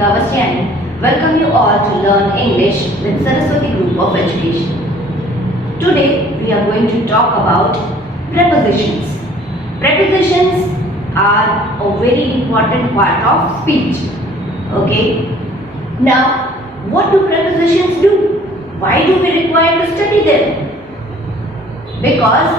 our channel. Welcome you all to learn English with Saraswati Group of Education. Today we are going to talk about prepositions. Prepositions are a very important part of speech. Okay. Now, what do prepositions do? Why do we require to study them? Because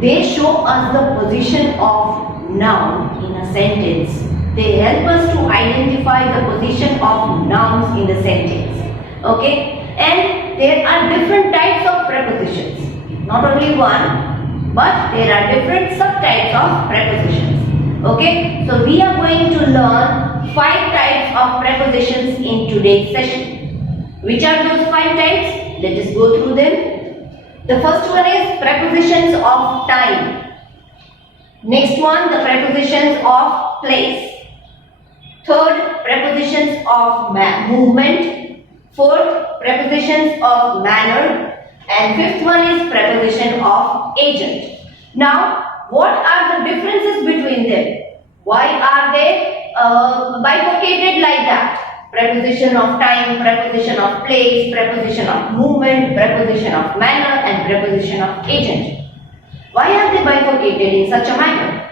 they show us the position of noun in a sentence. They help us to identify the position of nouns in the sentence. Okay? And there are different types of prepositions. Not only one, but there are different subtypes of prepositions. Okay? So we are going to learn 5 types of prepositions in today's session. Which are those 5 types? Let us go through them. The first one is prepositions of time. Next one, the prepositions of place. Third, prepositions of movement. Fourth, prepositions of manner. And fifth one is preposition of agent. Now, what are the differences between them? Why are they bifurcated like that? Preposition of time, preposition of place, preposition of movement, preposition of manner, and preposition of agent. Why are they bifurcated in such a manner?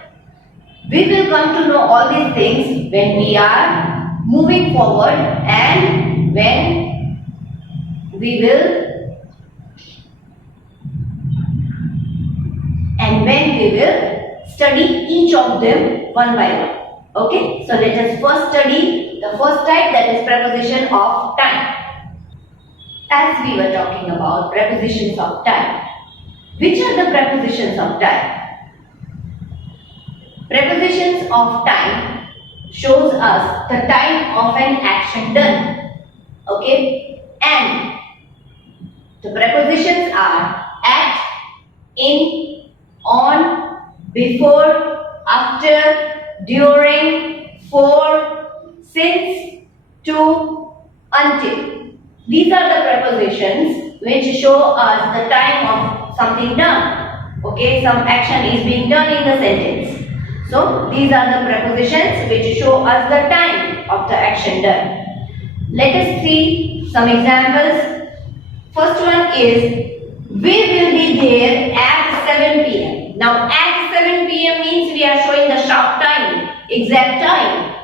We will come to know all these things when we are moving forward and when we will study each of them one by one. Okay, so let us first study the first type, that is preposition of time. As we were talking about prepositions of time, which are the prepositions of time? Prepositions of time shows us the time of an action done. Okay, and the prepositions are at, in, on, before, after, during, for, since, to, until. These are the prepositions which show us the time of something done. Okay, some action is being done in the sentence. So, these are the prepositions which show us the time of the action done. Let us see some examples. First one is, we will be there at 7 p.m. Now, at 7 p.m. means we are showing the sharp time, exact time.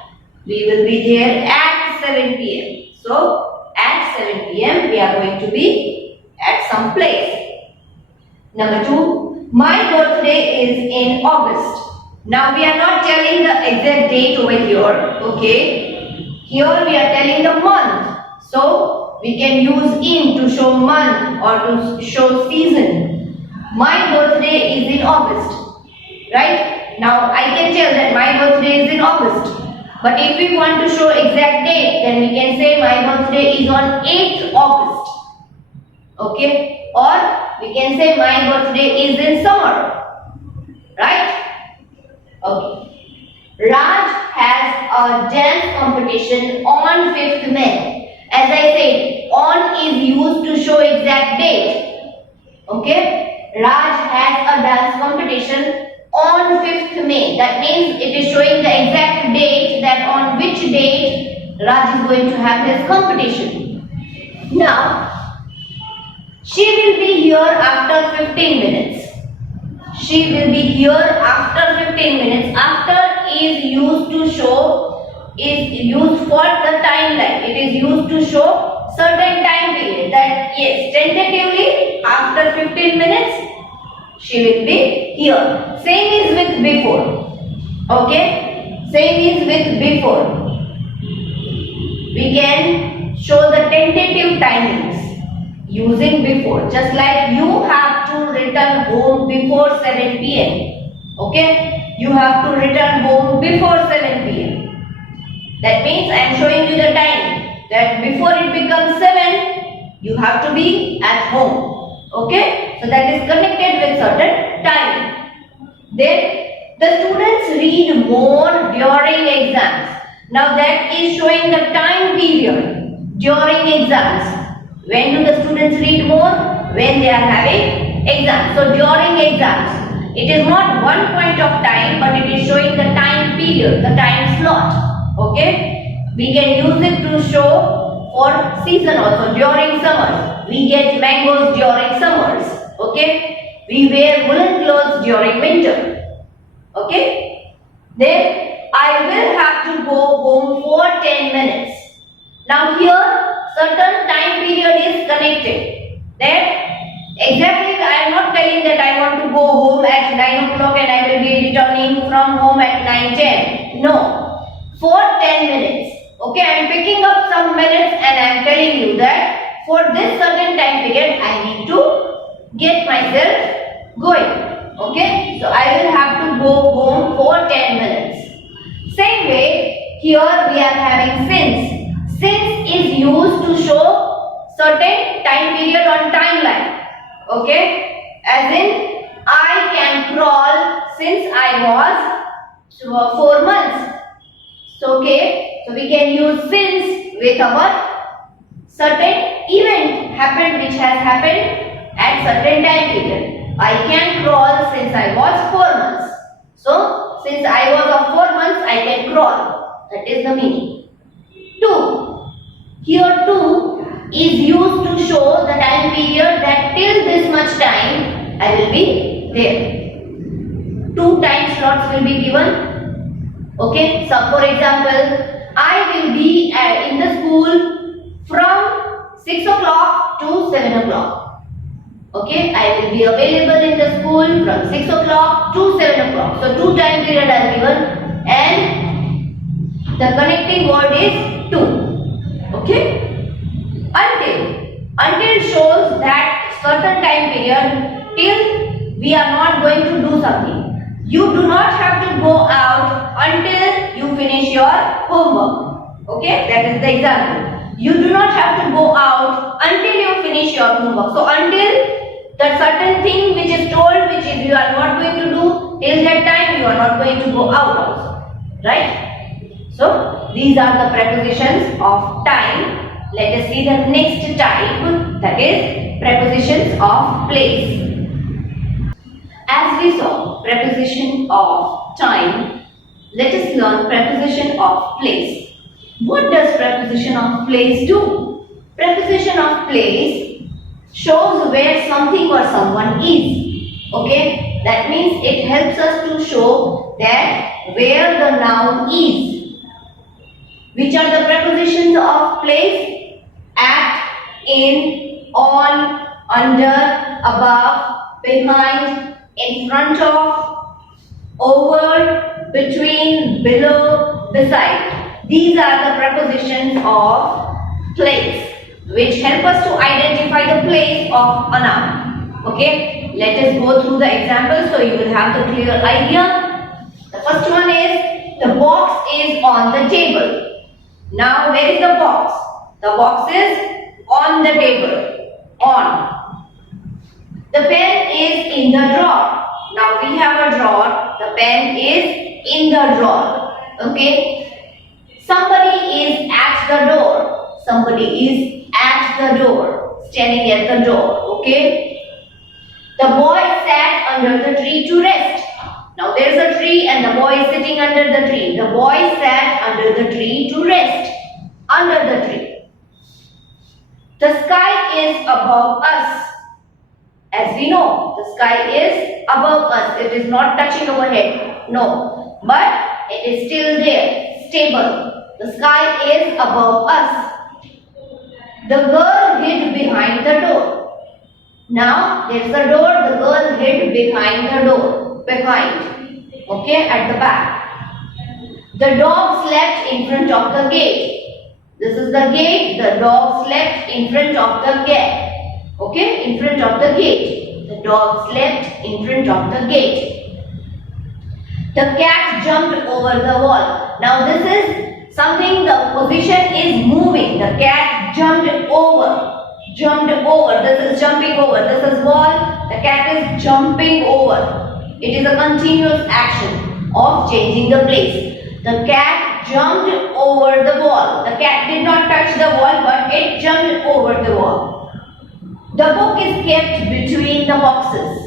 We will be there at 7 p.m. So, at 7 p.m. we are going to be at some place. Number 2, my birthday is in August. Now, we are not telling the exact date over here. Okay. Here we are telling the month. So, we can use in to show month or to show season. My birthday is in August. Right? Now, I can tell that my birthday is in August. But if we want to show exact date, then we can say my birthday is on 8th August. Okay? Or we can say my birthday is in summer. Right? Okay. Raj has a dance competition on 5th May. As I said, on is used to show exact date. Okay? Raj has a dance competition on 5th May. That means it is showing the exact date, that on which date Raj is going to have his competition. Now, she will be here after 15 minutes. She will be here after 15 minutes. After is used to show, is used for the timeline. It is used to show certain time period. That yes, tentatively after 15 minutes she will be here. Same is with before. Okay? Same is with before. We can show the tentative timings using before. Just like you have to return home before 7 p.m. Okay? You have to return home before 7 p.m. That means I am showing you the time. That before it becomes 7, you have to be at home. Okay? So that is connected with certain time. Then the students read more during exams. Now that is showing the time period during exams. When do the students read more? When they are having exams. So during exams, it is not one point of time, but it is showing the time period, the time slot. Okay? We can use it to show for season also. During summers, we get mangoes during summers. Okay. We wear woolen clothes during winter. Okay. Then I will have to go home for 10 minutes. Now here certain time period is connected. That exactly I am not telling that I want to go home at 9 o'clock and I will be returning from home at 9:10. No. For 10 minutes. Okay, I am picking up some minutes and I am telling you that for this certain time period I need to get myself going. Okay, so I will have to go home for 10 minutes. Same way, here we are having since. Since is used to show certain time period on timeline. Okay, as in I can crawl since I was 4 months. So, okay, so we can use since with our certain event happened which has happened at certain time period. I can crawl since I was 4 months. So, since I was of 4 months, I can crawl. That is the meaning. 2. Here 2 is used to show the time period that till this much time I will be there. 2 time slots will be given. Okay, so for example, I will be in the school from 6 o'clock to 7 o'clock. Okay, I will be available in the school from 6 o'clock to 7 o'clock. So 2 time period are given and the connecting word is 2. Okay, until shows that certain time period till we are not going to do something. You do not have to go out until you finish your homework. Okay, that is the example. You do not have to go out until you finish your homework. So until that certain thing which is told, which is you are not going to do, till that time you are not going to go out also. Right? So these are the prepositions of time. Let us see the next type, that is prepositions of place. As we saw preposition of time, let us learn preposition of place. What does preposition of place do? Preposition of place shows where something or someone is. Okay, that means it helps us to show that where the noun is. Which are the prepositions of place? At, in, on, under, above, behind, in front of, over, between, below, beside. These are the prepositions of place which help us to identify the place of a noun. Okay, let us go through the examples so you will have the clear idea. The first one is the box is on the table. Now where is the box? The box is on the table. On. The pen is in the drawer. Now we have a drawer. The pen is in the drawer. Okay. Somebody is at the door. Somebody is at the door. Standing at the door. Okay. The boy sat under the tree to rest. Now there is a tree and the boy is sitting under the tree. The boy sat under the tree to rest. Under the tree. The sky is above us. As we know, the sky is above us. It is not touching our head. No. But it is still there. Stable. The sky is above us. The girl hid behind the door. Now, there is a door. The girl hid behind the door. Behind. Okay, at the back. The dog slept in front of the gate. This is the gate. The dog slept in front of the gate. Okay, in front of the gate. The dog slept in front of the gate. The cat jumped over the wall. Now this is something, the position is moving. The cat jumped over. Jumped over. This is jumping over. This is wall. The cat is jumping over. It is a continuous action of changing the place. The cat jumped over the wall. The cat did not touch the wall, but it jumped over the wall. The book is kept between the boxes.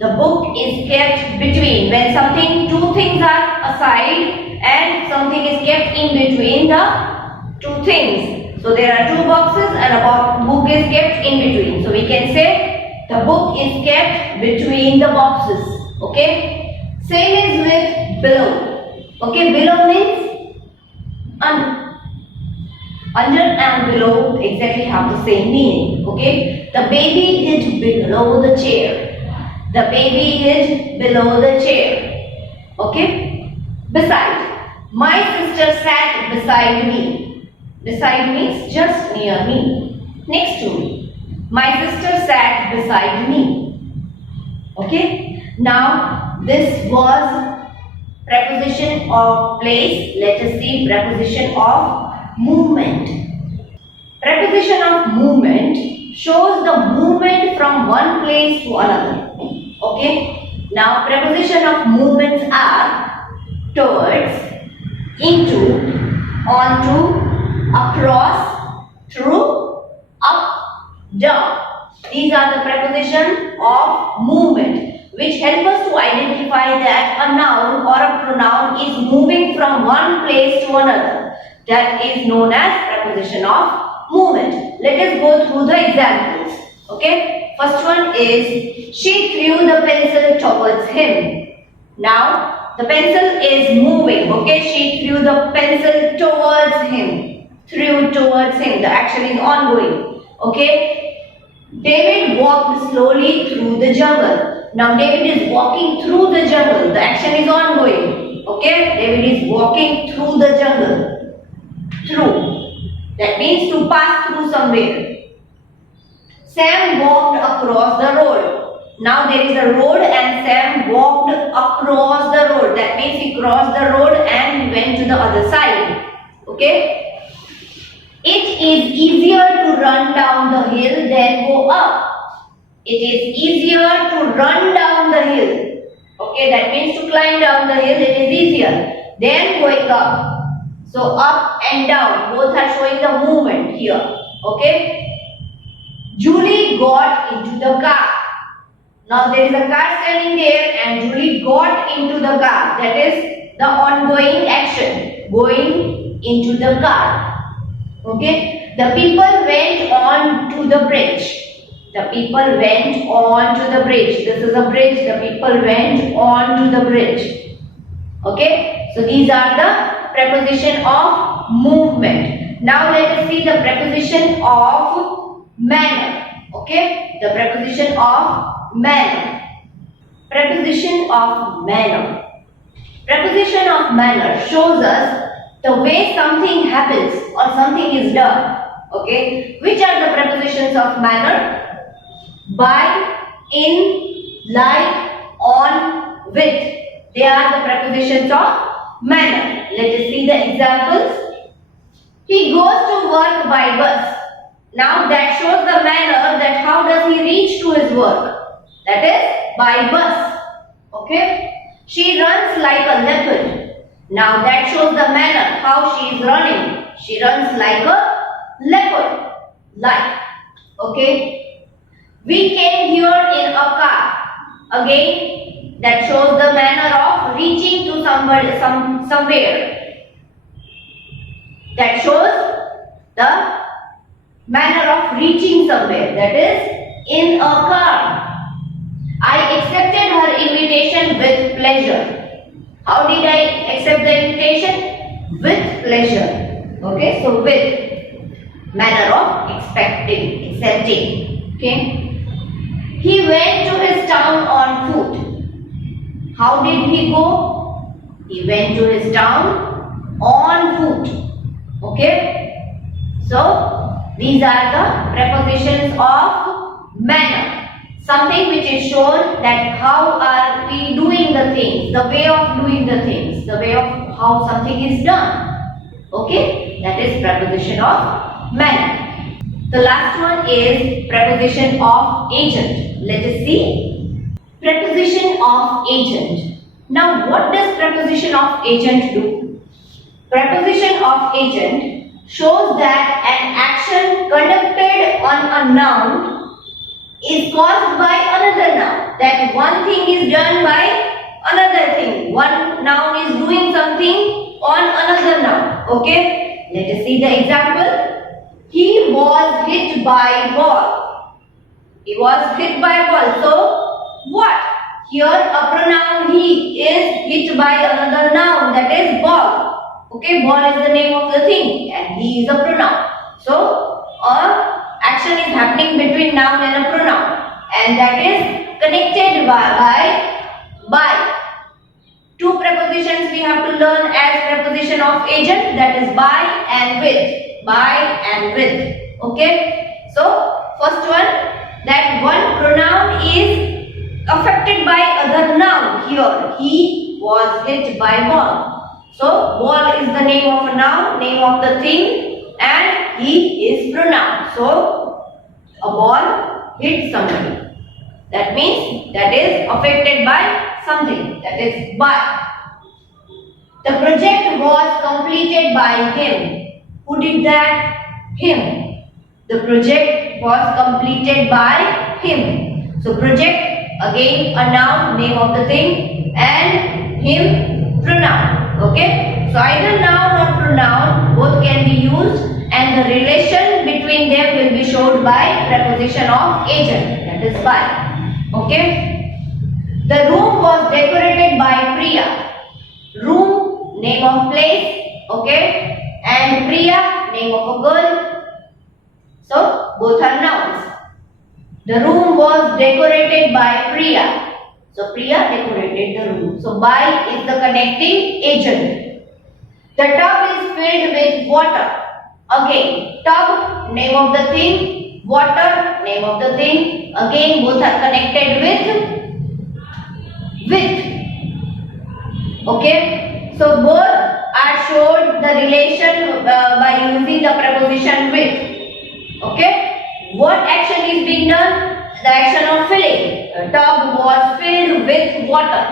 The book is kept between. When something, two things are aside and something is kept in between the two things. So there are two boxes and a book is kept in between. So we can say the book is kept between the boxes. Okay. Same is with below. Okay. Below means under and below exactly have the same meaning. Okay. The baby hid below the chair. The baby hid below the chair. Okay. Beside. My sister sat beside me. Beside means just near me. Next to me. My sister sat beside me. Okay. Now this was preposition of place. Let us see preposition of movement. Preposition of movement shows the movement from one place to another. Okay. Now preposition of movements are towards, into, onto, across, through, up, down. These are the prepositions of movement which help us to identify that a noun or a pronoun is moving from one place to another. That is known as preposition of movement. Let us go through the examples. Okay. First one is she threw the pencil towards him. Now the pencil is moving. Okay. She threw the pencil towards him. Threw towards him. The action is ongoing. Okay. David walked slowly through the jungle. Now David is walking through the jungle. The action is ongoing. Okay. David is walking through the jungle. Through. That means to pass through somewhere. Sam walked across the road. Now there is a road and Sam walked across the road. That means he crossed the road and he went to the other side. Okay. It is easier to run down the hill than go up. It is easier to run down the hill. Okay. That means to climb down the hill it is easier than going up. So up and down both are showing the movement here. Okay. Julie got into the car. Now there is a car standing there and Julie got into the car. That is the ongoing action. Going into the car. Okay. The people went on to the bridge. The people went on to the bridge. This is a bridge. The people went on to the bridge. Okay. So these are the preposition of movement. Now let us see the preposition of manner. Okay. The preposition of manner. Preposition of manner. Preposition of manner shows us the way something happens or something is done. Okay. Which are the prepositions of manner? By, in, like, on, with. They are the prepositions of manner. Let us see the examples. He goes to work by bus. Now that shows the manner that how does he reach to his work. That is by bus. Okay. She runs like a leopard. Now that shows the manner how she is running. She runs like a leopard. Like. Okay. We came here in a car. Again, that shows the manner of reaching to somewhere. That shows the manner of reaching somewhere. That is in a car. I accepted her invitation with pleasure. How did I accept the invitation? With pleasure. Okay, so with manner of accepting. Okay. He went to his town on foot. How did he go? He went to his town on foot. Okay. So these are the prepositions of manner. Something which is shown that how are we doing the things, the way of doing the things, the way of how something is done. Okay, that is preposition of manner. The last one is preposition of agent. Let us see. Preposition of agent. Now what does preposition of agent do? Preposition of agent shows that an action conducted on a noun is caused by another noun. That one thing is done by another thing. One noun is doing something on another noun. Okay. let us see the example. He was hit by ball. He was hit by ball. So what? Here a pronoun he is hit by another noun, that is ball. Okay, ball is the name of the thing and he is a pronoun. So a action is happening between noun and a pronoun, and that is connected by. Two prepositions we have to learn as preposition of agent, that is by and with. By and with. Okay. So first one, that one pronoun is affected by other noun. Here he was hit by ball. So ball is the name of a noun, name of the thing, and he is pronoun. So a ball hit somebody. That means that is affected by something, that is by. The project was completed by him. Who did that? Him. The project was completed by him. So project, again a noun, name of the thing, and him, pronoun. Okay. So either noun or pronoun, both can be used, and the relation between them will be shown by preposition of agent, that is by. Okay. The room was decorated by Priya. Room, name of place, okay, and Priya, name of a girl. So both are nouns. The room was decorated by Priya. So Priya decorated the room. So by is the connecting agent. The tub is filled with water. Again, tub, name of the thing, water, name of the thing. Again, both are connected with. Okay, so both are showed the relation by using the preposition with. Okay, what action is being done? The action of filling. The tub was filled with water.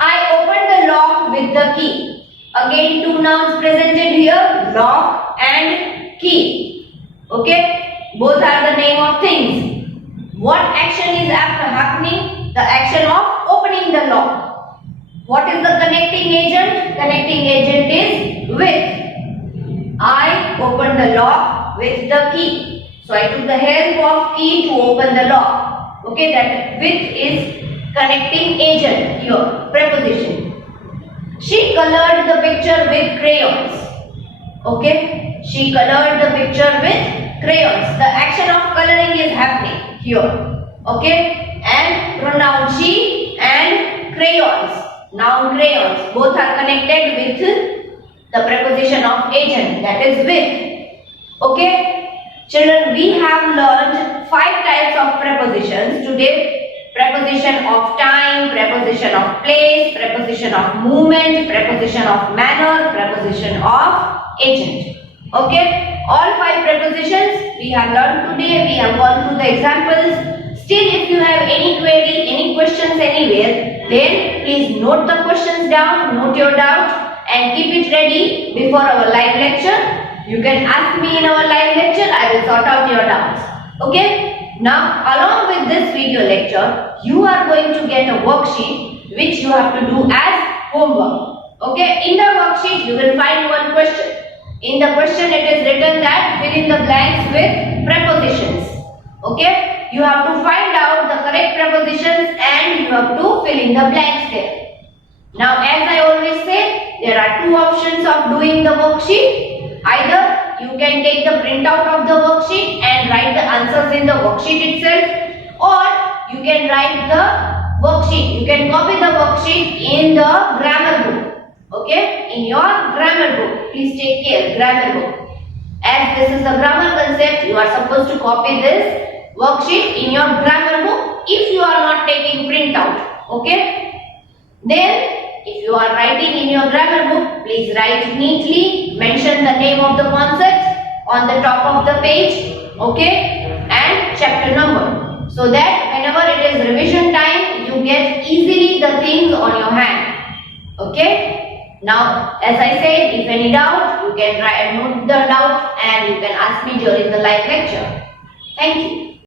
I opened the lock with the key. Again, two nouns presented here, lock and key. Okay, both are the name of things. What action is happening? The action of opening the lock. What is the connecting agent? Connecting agent is with. I opened the lock with the key. So I took the help of key to open the lock. Okay, that with is connecting agent here, preposition. She colored the picture with crayons. Okay, she colored the picture with crayons. The action of coloring is happening here. Okay, and pronoun she and crayons. Noun crayons, both are connected with the preposition of agent, that is with. Okay, children, we have learned 5 types of prepositions today. Preposition of time, preposition of place, preposition of movement, preposition of manner, preposition of agent. Okay, all 5 prepositions we have learned today. We have gone through the examples. Still, if you have any query, any questions anywhere, then please note the questions down, note your doubt and keep it ready before our live lecture. You can ask me in our live lecture, I will sort out your doubts. Okay? Now, along with this video lecture, you are going to get a worksheet which you have to do as homework. Okay? In the worksheet, you will find one question. In the question, it is written that fill in the blanks with prepositions. Okay? You have to find out the correct prepositions and you have to fill in the blanks there. Now, as I always say, there are 2 options of doing the worksheet. Either you can take the printout of the worksheet and write the answers in the worksheet itself, or you can write the worksheet. You can copy the worksheet in the grammar book. Okay, in your grammar book. Please take care, grammar book. As this is the grammar concept, you are supposed to copy this worksheet in your grammar book if you are not taking printout. Okay, then if you are writing in your grammar book, please write neatly, mention the name of the concept on the top of the page, okay, and chapter number, so that whenever it is revision time, you get easily the things on your hand. Okay, now as I said, if any doubt, you can note the doubt and you can ask me during the live lecture. Thank you.